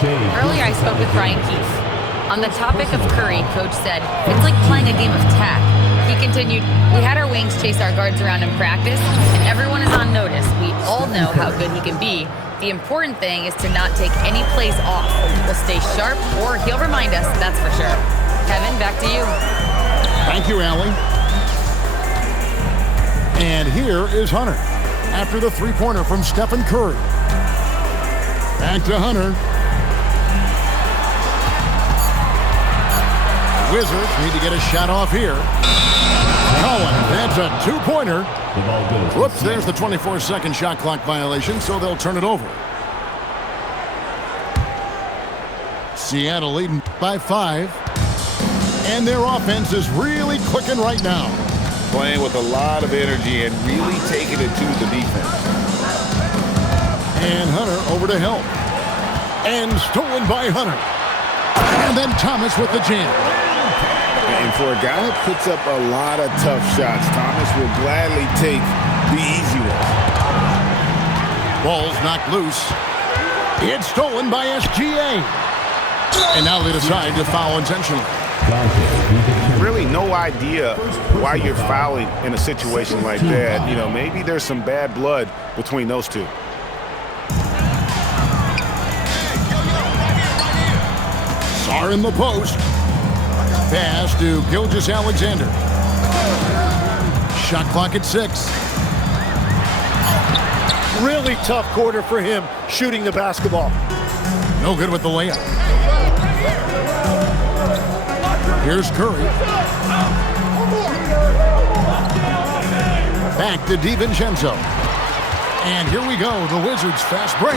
Earlier I spoke with Brian Keefe. On the topic of Curry, Coach said, it's like playing a game of tag. He continued, we had our wings chase our guards around in practice, and everyone is on notice. We all know how good he can be. The important thing is to not take any plays off. We'll stay sharp, or he'll remind us, that's for sure. Kevin, back to you. Thank you, Allie. And here is Hunter after the three-pointer from Stephen Curry. Back to Hunter. Wizards need to get a shot off here. Cohen, that's a two-pointer. Whoops, there's the 24-second shot clock violation, so they'll turn it over. Seattle leading by 5. And their offense is really clicking right now. Playing with a lot of energy and really taking it to the defense. And Hunter over to help. And stolen by Hunter. And then Thomas with the jam. And for a guy that puts up a lot of tough shots, Thomas will gladly take the easy ones. Ball's knocked loose. It's stolen by SGA. And now they decide to foul intentionally. Really no idea why you're fouling in a situation like that. You know, maybe there's some bad blood between those two. Sarr in the post. Pass to Gilgeous-Alexander. Shot clock at 6. Really tough quarter for him shooting the basketball. No good with the layup. Here's Curry. Back to DiVincenzo. And here we go, the Wizards fast break.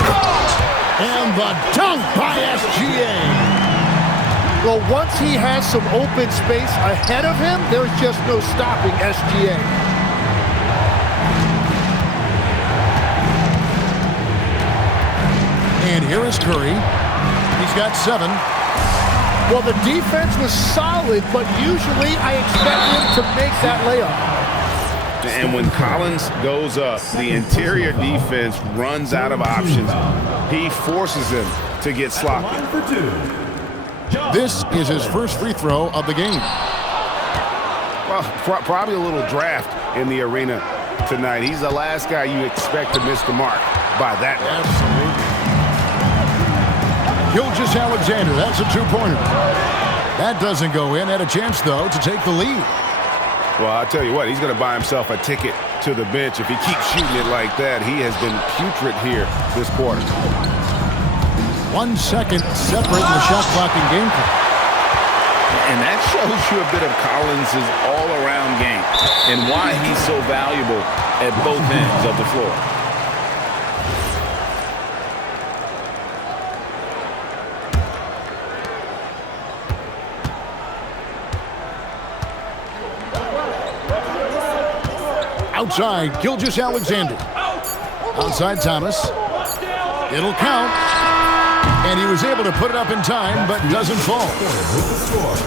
And the dunk by SGA. Well, once he has some open space ahead of him, there's just no stopping SGA. And here is Curry. He's got 7. Well, the defense was solid, but usually I expect him to make that layup. And when Collins goes up, the interior defense runs out of options. He forces him to get sloppy. This is his first free throw of the game. Well, probably a little draft in the arena tonight. He's the last guy you expect to miss the mark by that. Absolutely. Gilgeous-Alexander, that's a two-pointer. That doesn't go in. Had a chance, though, to take the lead. Well, I'll tell you what, he's going to buy himself a ticket to the bench. If he keeps shooting it like that, he has been putrid here this quarter. 1 second separating the shot clock and game clock. And that shows you a bit of Collins' all-around game and why he's so valuable at both ends of the floor. Outside, Gilgeous-Alexander. Outside Thomas. It'll count. And he was able to put it up in time, but doesn't fall.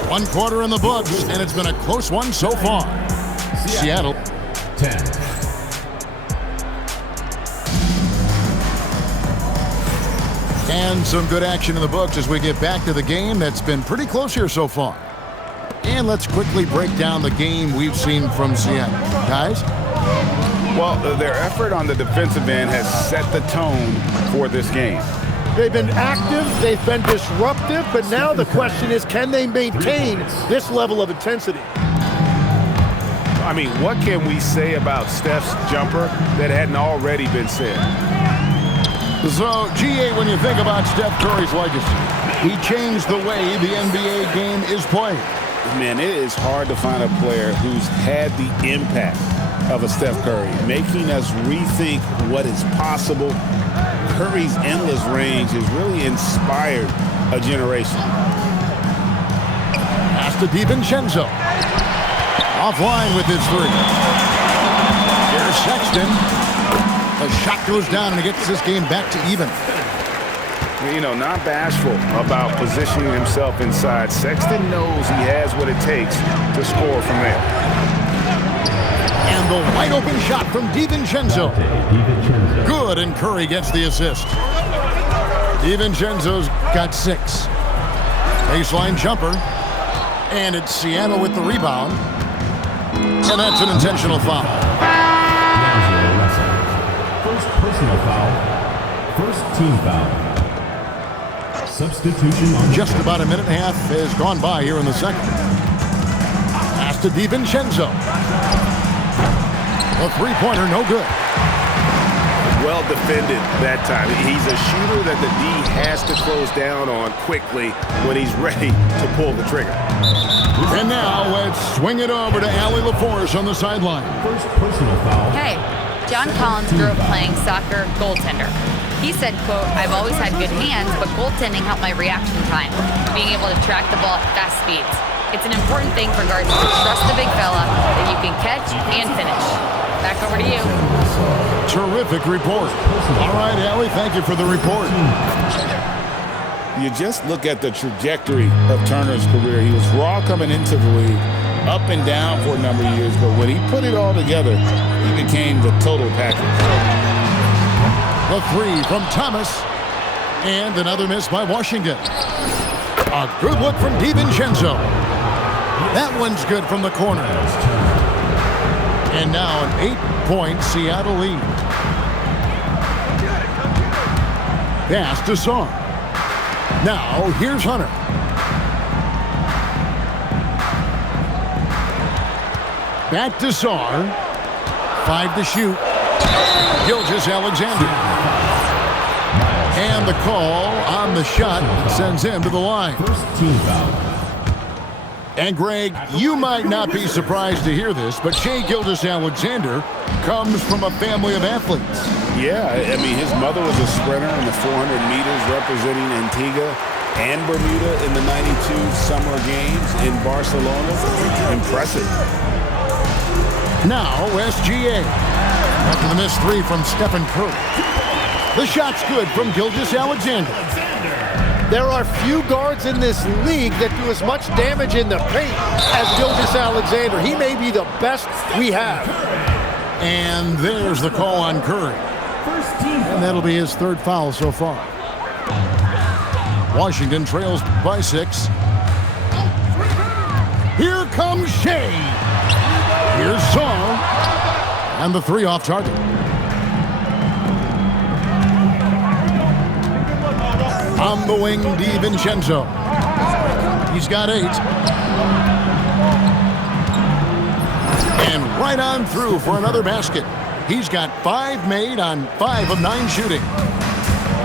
1 quarter in the books, and it's been a close one so far. Seattle. 10. And some good action in the books as we get back to the game that's been pretty close here so far. And let's quickly break down the game we've seen from Seattle. Guys? Well, their effort on the defensive end has set the tone for this game. They've been active, they've been disruptive, but now the question is, can they maintain this level of intensity? I mean, what can we say about Steph's jumper that hadn't already been said? So, GA, when you think about Steph Curry's legacy, he changed the way the NBA game is played. Man, it is hard to find a player who's had the impact of a Steph Curry, making us rethink what is possible. Curry's endless range has really inspired a generation. Pass to DiVincenzo. Offline with his 3. Here's Sexton. The shot goes down and he gets this game back to even. You know, not bashful about positioning himself inside. Sexton knows he has what it takes to score from there. And the wide open shot from DiVincenzo. Good, and Curry gets the assist. DiVincenzo's got 6. Baseline jumper. And it's Seattle with the rebound. And that's an intentional foul. First personal foul. First team foul. Substitution on Just about a minute and a half has gone by here in the second. Pass to DiVincenzo. A three-pointer, no good. Well defended that time. He's a shooter that the D has to close down on quickly when he's ready to pull the trigger. And now let's swing it over to Allie LaForce on the sideline. first personal foul. Hey, John Collins grew up playing soccer goaltender. He said, quote, "I've always had good hands, but goaltending helped my reaction time, being able to track the ball at fast speeds. It's an important thing for guards to trust the big fella that you can catch and finish." Back over to you. Terrific report. All right, Allie, thank you for the report. You just look at the trajectory of Turner's career. He was raw coming into the league, up and down for a number of years, but when he put it all together, he became the total package. The three from Thomas. And another miss by Washington. A good look from DiVincenzo. That one's good from the corner. And now an 8-point Seattle lead. Pass to Song. Now here's Hunter. Back to Song. 5 to shoot. Gilgeous-Alexander. And the call on the shot sends him to the line. First team foul. And Greg, you might not be surprised to hear this, but Shai Gilgeous-Alexander comes from a family of athletes. Yeah, I mean, his mother was a sprinter in the 400 meters representing Antigua and Bermuda in the 92 Summer Games in Barcelona. Impressive. Now SGA. After the missed 3 from Stephen Curry. The shot's good from Gilgeous-Alexander. There are few guards in this league that do as much damage in the paint as Gilgeous-Alexander. He may be the best we have. And there's the call on Curry. First team And that'll be his 3rd foul so far. Washington trails by 6. Here comes Shai. Here's Song. And the 3 off target. On the wing, DiVincenzo. He's got 8. And right on through for another basket. He's got 5 made on 5 of 9 shooting.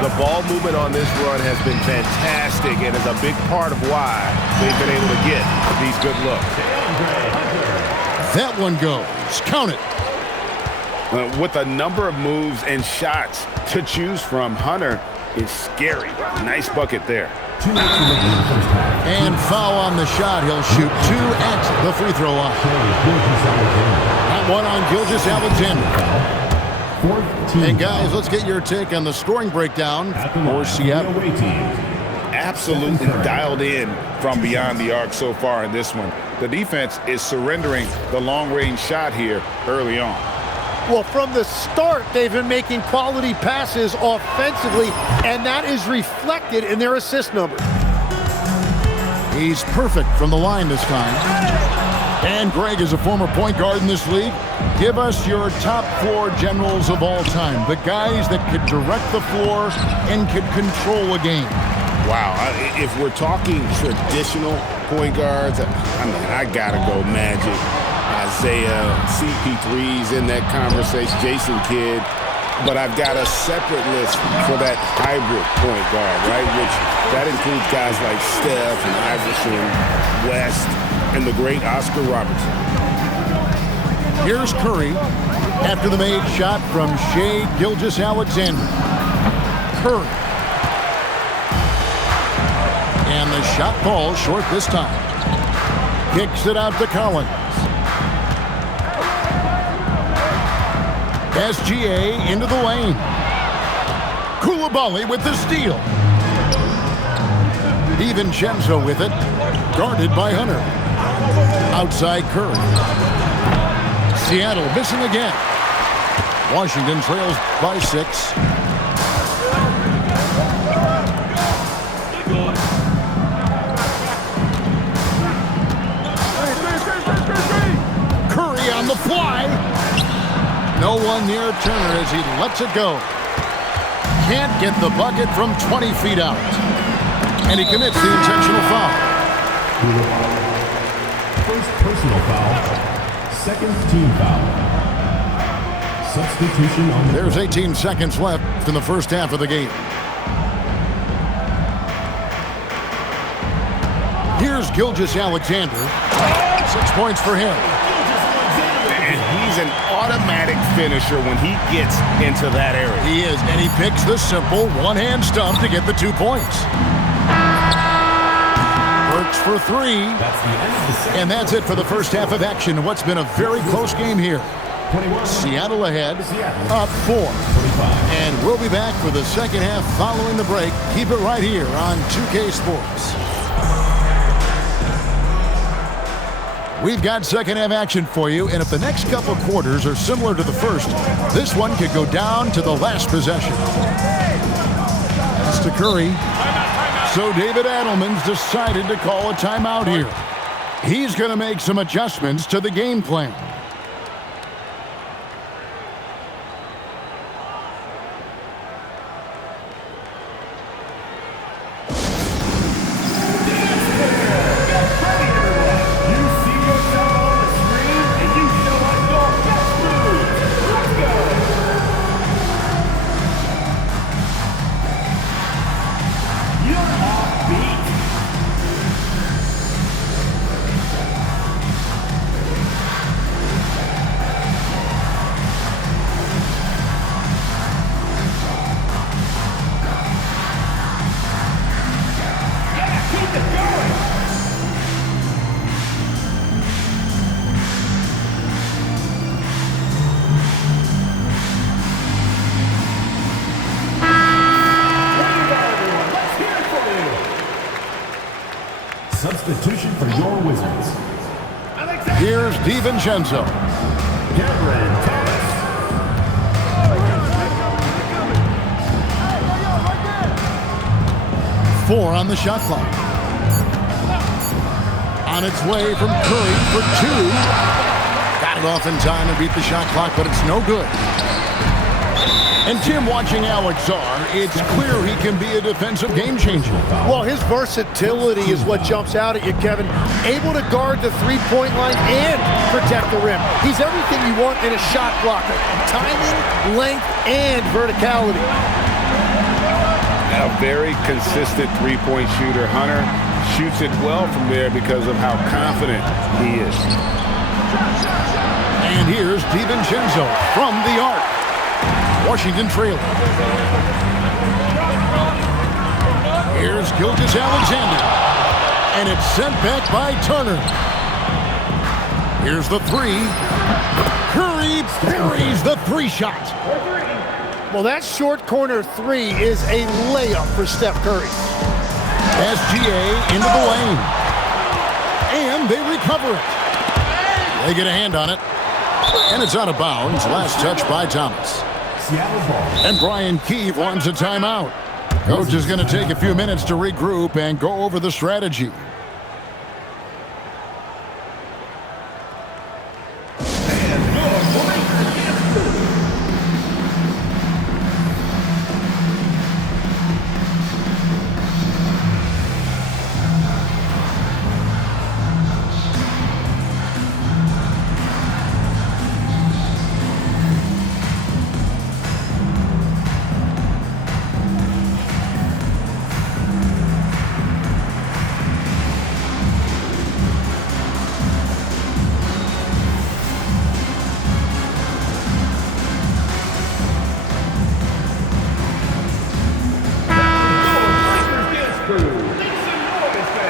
The ball movement on this run has been fantastic and is a big part of why they've been able to get these good looks. That one goes. Count it. With a number of moves and shots to choose from, Hunter is scary. Nice bucket there. 2 minutes remaining in the first half. And foul on the shot. He'll shoot 2 at the free throw line. That one on Gilgeous-Alexander. Fourth team And guys, let's get your take on the scoring breakdown for Seattle. away team. Absolutely dialed in from beyond the arc so far in this one. The defense is surrendering the long-range shot here early on. Well, from the start, they've been making quality passes offensively, and that is reflected in their assist number. He's perfect from the line this time. And Greg is a former point guard in this league. Give us your top 4 generals of all time. The guys that could direct the floor and could control a game. Wow, if we're talking traditional point guards, I gotta go Magic, Isaiah, CP3's in that conversation, Jason Kidd. But I've got a separate list for that hybrid point guard, right? Which that includes guys like Steph and Iverson, West, and the great Oscar Robertson. Here's Curry after the made shot from Shai Gilgeous-Alexander. Curry. And the shot falls short this time. Kicks it out to Collins. SGA into the lane. Koulibaly with the steal. DiVincenzo with it. Guarded by Hunter. Outside Curry. Seattle missing again. Washington trails by 6. one near Turner as he lets it go. Can't get the bucket from 20 feet out. And he commits the intentional foul. First personal foul. Second team foul. Substitution on the... There's 18 seconds left in the first half of the game. Here's Gilgeous-Alexander. 6 points for him. And he's an automatic finisher when he gets into that area. He is, and he picks the simple one-hand stump to get the 2 points. Works for 3. That's the end of the second. And that's it for the first half of action. What's been a very close game here. 21. Seattle ahead, up 4. 25. And we'll be back for the second half following the break. Keep it right here on 2K Sports. We've got second half action for you, and if the next couple quarters are similar to the first, this one could go down to the last possession. Pass to Curry. So David Adelman's decided to call a timeout here. He's going to make some adjustments to the game plan. Substitution for your Wizards. Here's DiVincenzo. Cameron Thomas. 4 on the shot clock. On its way from Curry for 2. Got it off in time and beat the shot clock, but it's no good. And Tim, watching Alex Sarr, it's clear he can be a defensive game changer. Well, his versatility is what jumps out at you, Kevin. Able to guard the three-point line and protect the rim. He's everything you want in a shot blocker. Timing, length, and verticality. A very consistent three-point shooter. Hunter shoots it well from there because of how confident he is. And here's DiVincenzo from the arc. Washington trailing. Here's Gilgeous-Alexander. And it's sent back by Turner. Here's the 3. Curry buries the 3-shot. Well, that short corner 3 is a layup for Steph Curry. SGA into the lane. And they recover it. They get a hand on it. And it's out of bounds. Last touch by Thomas. And Brian Keefe wants a timeout. Coach is going to take a few minutes to regroup and go over the strategy.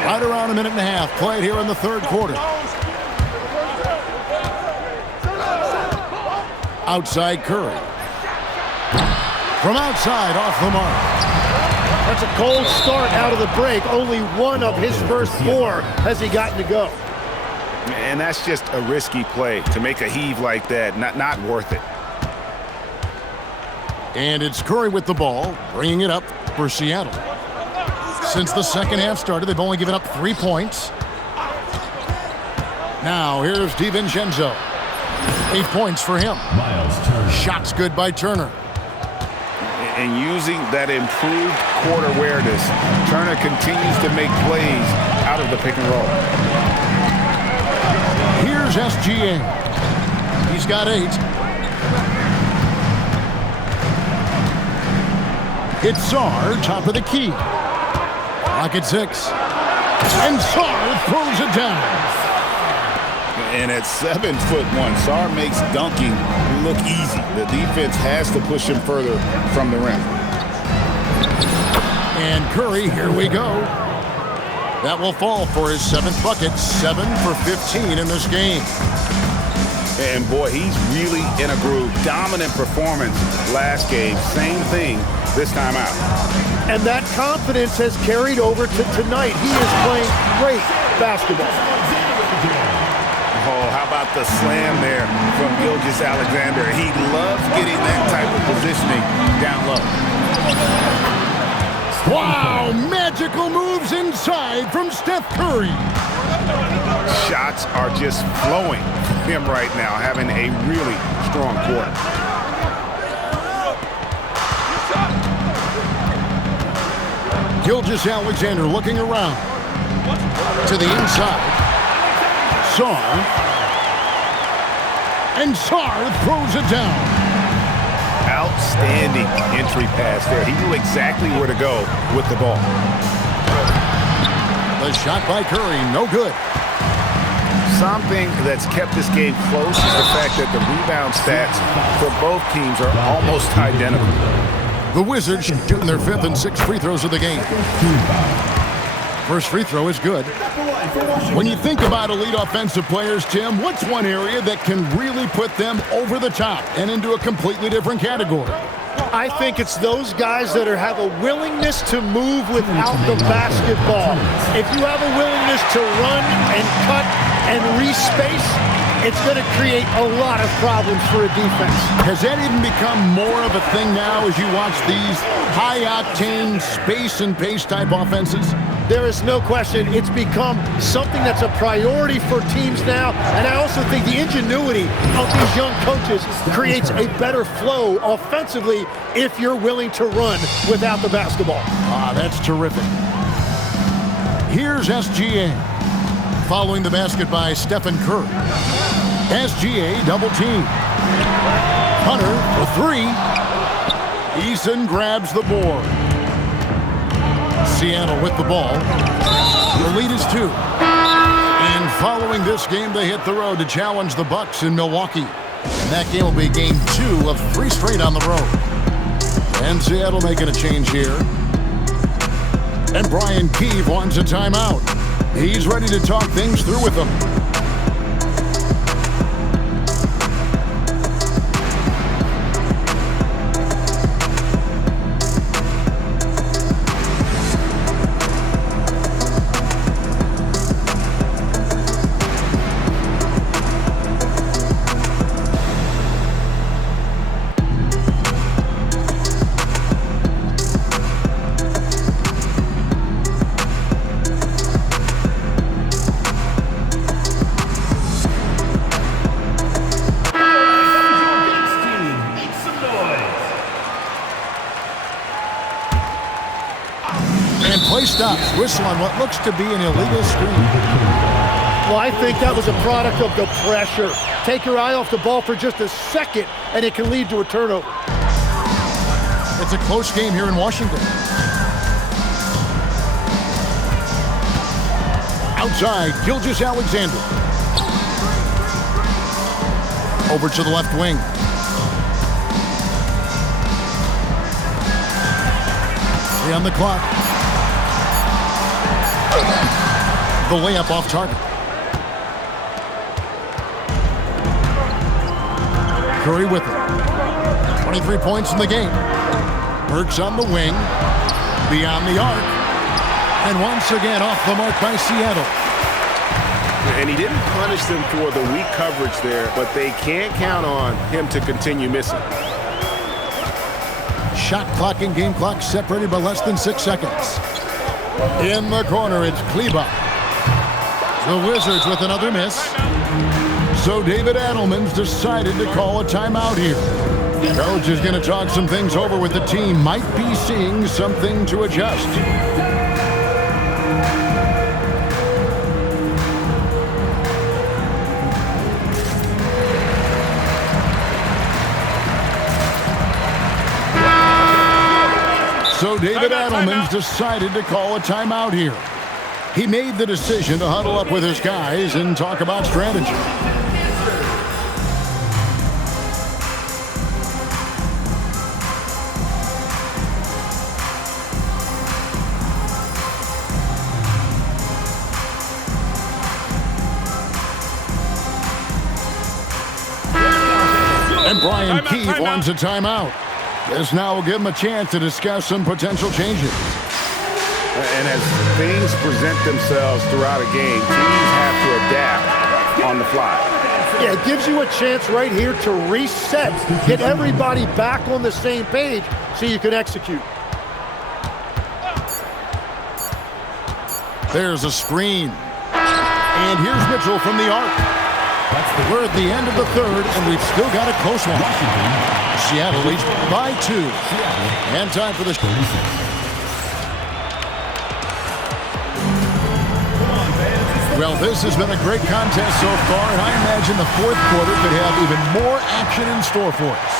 Right around a minute and a half played here in the third quarter. Outside Curry. From outside, off the mark. That's a cold start out of the break. Only one of his first 4 has he gotten to go. And that's just a risky play. To make a heave like that, not worth it. And it's Curry with the ball, bringing it up for Seattle. Since the second half started, they've only given up 3 points. Now, here's DiVincenzo. 8 points for him. Miles Turner. Shot's good by Turner. And using that improved court awareness, Turner continues to make plays out of the pick and roll. Here's SGA. He's got 8. It's Sarr, top of the key. Clock at 6. And Sarr throws it down. And at 7'1", Sarr makes dunking look easy. The defense has to push him further from the rim. And Curry, here we go. That will fall for his 7th bucket, 7 for 15 in this game. And boy, he's really in a groove. Dominant performance last game. Same thing this time out. And that confidence has carried over to tonight. He is playing great basketball. Oh, how about the slam there from Gilgeous-Alexander? He loves getting that type of positioning down low. Wow, magical moves inside from Steph Curry. Shots are just flowing from him right now, having a really strong quarter. Gilgeous-Alexander looking around. To the inside. Sarr. And Sarr throws it down. Outstanding entry pass there. He knew exactly where to go with the ball. The shot by Curry, no good. Something that's kept this game close is the fact that the rebound stats for both teams are almost identical. The Wizards shooting their 5th and 6th free throws of the game. First free throw is good. When you think about elite offensive players, Tim, what's one area that can really put them over the top and into a completely different category? I think it's those guys that have a willingness to move without the basketball. If you have a willingness to run and cut and respace, it's going to create a lot of problems for a defense. Has that even become more of a thing now as you watch these high-octane space and pace type offenses? There is no question it's become something that's a priority for teams now, and I also think the ingenuity of these young coaches creates a better flow offensively if you're willing to run without the basketball. Ah, that's terrific. Here's SGA. Following the basket by Stephen Curry. SGA double team. Hunter for 3. Eason grabs the board. Seattle with the ball. The lead is 2. And following this game, they hit the road to challenge the Bucks in Milwaukee. And that game will be game 2 of 3 straight on the road. And Seattle making a change here. And Brian Keefe wants a timeout. He's ready to talk things through with them. Stops, whistle on what looks to be an illegal screen. Well, I think that was a product of the pressure. Take your eye off the ball for just a second, and it can lead to a turnover. It's a close game here in Washington. Outside, Gilgeous-Alexander. Over to the left wing. Three on the clock. The layup off target. Curry with it. 23 points in the game. Burks on the wing. Beyond the arc. And once again off the mark by Seattle. And he didn't punish them for the weak coverage there, but they can't count on him to continue missing. Shot clock and game clock separated by less than 6 seconds. In the corner, it's Kleber. The Wizards with another miss. So David Adelman's decided to call a timeout here. Coach is going to talk some things over with the team. Might be seeing something to adjust. So David Adelman's decided to call a timeout here. He made the decision to huddle up with his guys and talk about strategy. And Brian Keefe wants a timeout. This now will give him a chance to discuss some potential changes. And as things present themselves throughout a game, teams have to adapt on the fly. Yeah, it gives you a chance right here to reset, get everybody back on the same page so you can execute. There's a screen. And here's Mitchell from the arc. We're at the end of the third, and we've still got a close one. Seattle leads by 2. And time for the... Well, this has been a great contest so far, and I imagine the fourth quarter could have even more action in store for us.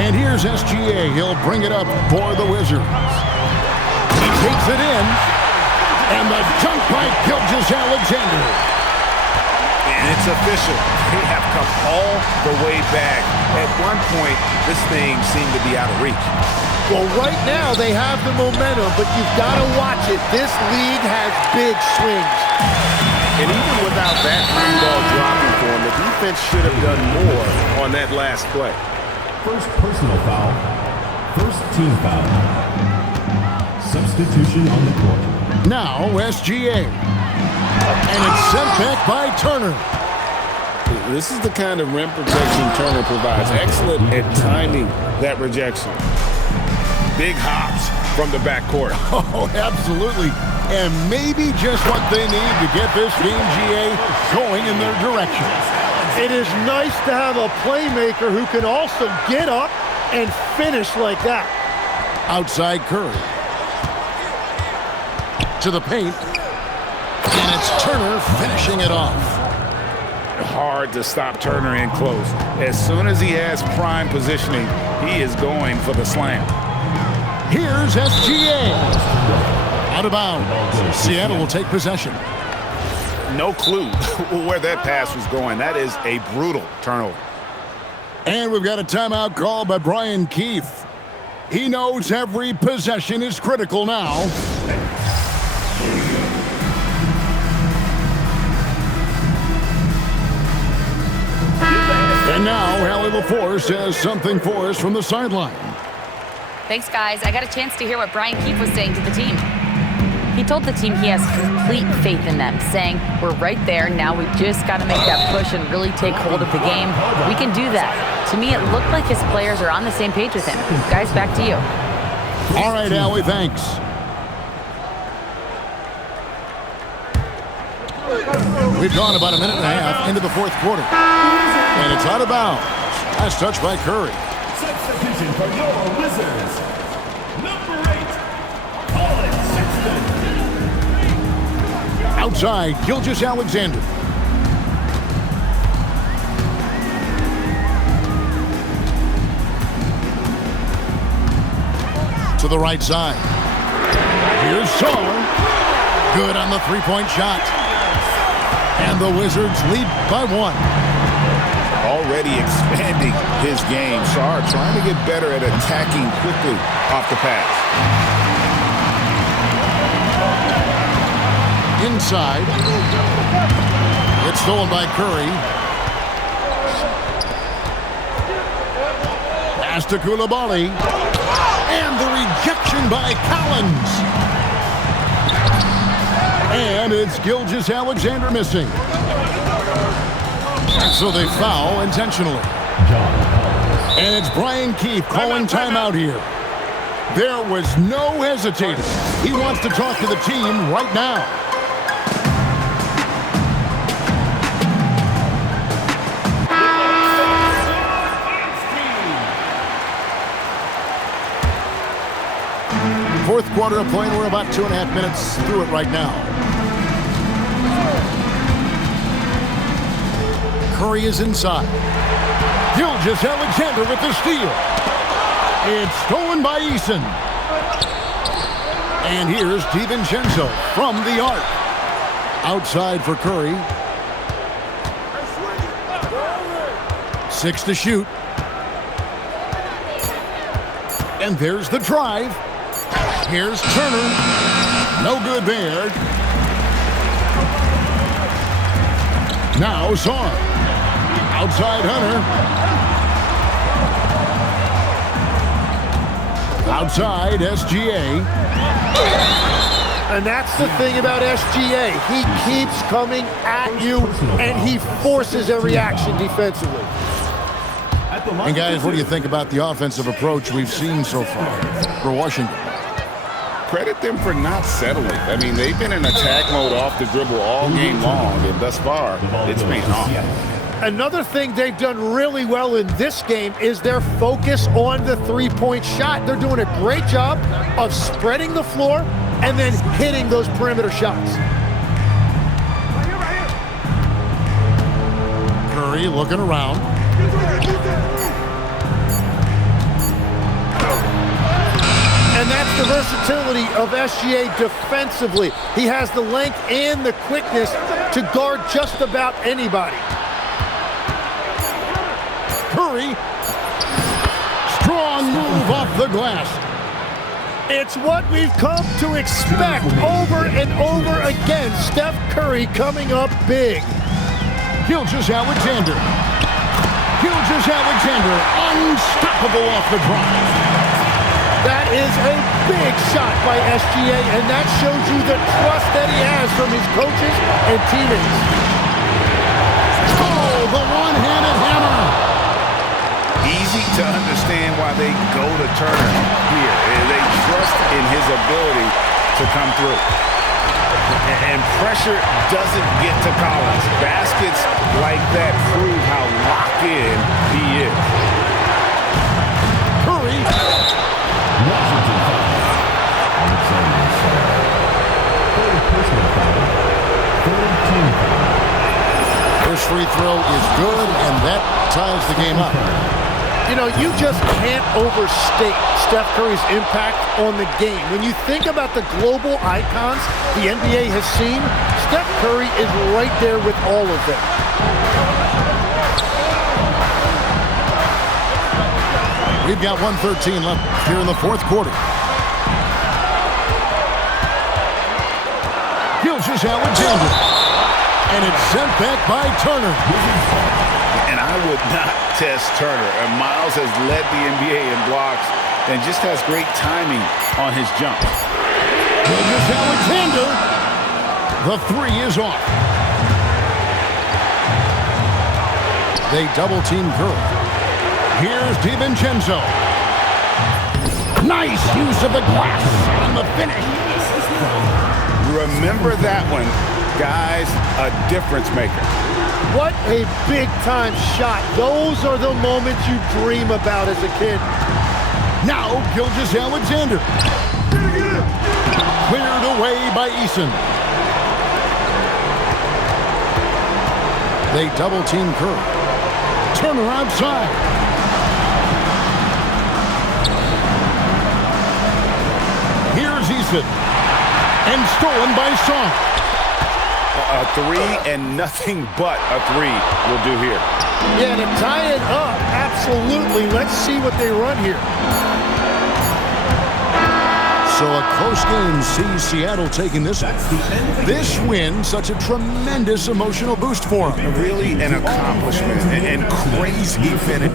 And here's SGA. He'll bring it up for the Wizards. He takes it in. And the dunk by Gilgeous-Alexander. And it's official. They have come all the way back. At one point, this thing seemed to be out of reach. Well, right now they have the momentum, but you've got to watch it. This league has big swings. And even without that three ball dropping for him, the defense should have done more on that last play. First personal foul. First team foul. Substitution on the court. Now SGA. And it's sent back by Turner. This is the kind of rim protection Turner provides. Excellent at timing that rejection. Big hops from the backcourt. Oh, absolutely. And maybe just what they need to get this game, GA, going in their direction. It is nice to have a playmaker who can also get up and finish like that. Outside Curry. To the paint. And it's Turner finishing it off. Hard to stop Turner in close. As soon as he has prime positioning, he is going for the slam. Here's SGA. Out of bounds. Seattle will take possession. No clue where that pass was going. That is a brutal turnover. And we've got a timeout called by Brian Keefe. He knows every possession is critical now. And now, Allie LaForce has something for us from the sideline. Thanks, guys. I got a chance to hear what Brian Keefe was saying to the team. He told the team he has complete faith in them, saying, we're right there, now we just got to make that push and really take hold of the game. We can do that. To me, it looked like his players are on the same page with him. Guys, back to you. All right, Allie, thanks. We've gone about a minute and a half into the fourth quarter. And it's out of bounds. Last touch by Curry. Substitution for your Wizards. Number 8, Colin Sexton. Outside, Gilgeous-Alexander. To the right side. Here's Shaw. Good on the three-point shot. And the Wizards lead by 1. Already expanding his game. Shaw trying to get better at attacking quickly off the pass. Inside. It's stolen by Curry. Pass to Coulibaly. And the rejection by Collins. And it's Gilgeous-Alexander missing. And so they foul intentionally. And it's Brian Keefe calling timeout here. There was no hesitating. He wants to talk to the team right now. Fourth quarter of play, and we're about 2.5 minutes through it right now. Curry is inside. Gilgeous-Alexander with the steal. It's stolen by Eason. And here's DiVincenzo from the arc. Outside for Curry. 6 to shoot. And there's the drive. Here's Turner. No good there. Now Zorn. Outside Hunter. Outside SGA. And that's the thing about SGA. He keeps coming at you, and he forces every action defensively. And guys, what do you think about the offensive approach we've seen so far for Washington? Credit them for not settling. I mean, they've been in attack mode off the dribble all game long, and thus far, it's paying off. Another thing they've done really well in this game is their focus on the three-point shot. They're doing a great job of spreading the floor and then hitting those perimeter shots. Curry looking around. And that's the versatility of SGA defensively. He has the length and the quickness to guard just about anybody. Curry. Strong move off the glass. It's what we've come to expect over and over again. Steph Curry coming up big. Gilgeous-Alexander. Gilgeous-Alexander unstoppable off the drive. That is a big shot by SGA, and that shows you the trust that he has from his coaches and teammates. Oh, the one-handed hammer. Easy to understand why they go to Turner here. They trust in his ability to come through. And pressure doesn't get to Collins. Baskets like that prove how locked in he is. Curry. Washington foul. Alexander Sarr. Third personal foul. Third team foul. First free throw is good, and that ties the game up. You know, you just can't overstate Steph Curry's impact on the game. When you think about the global icons the NBA has seen, Steph Curry is right there with all of them. We've got 1:13 left here in the fourth quarter. Gilgeous-Alexander. And it's sent back by Turner. And I would not test Turner. And Miles has led the NBA in blocks and just has great timing on his jump. Gilgeous-Alexander. The three is off. They double-team Curry. Here's DiVincenzo. Nice use of the glass on the finish. Remember that one, guys, a difference maker. What a big-time shot. Those are the moments you dream about as a kid. Now Gilgeous-Alexander. Cleared away by Eason. They double-team Curry. Turner outside. Here's Eason. And stolen by Song. A three and nothing but a three will do here. Yeah, to tie it up, absolutely. Let's see what they run here. So a close game sees Seattle taking this one. This win, such a tremendous emotional boost for them. Really an accomplishment and crazy finish.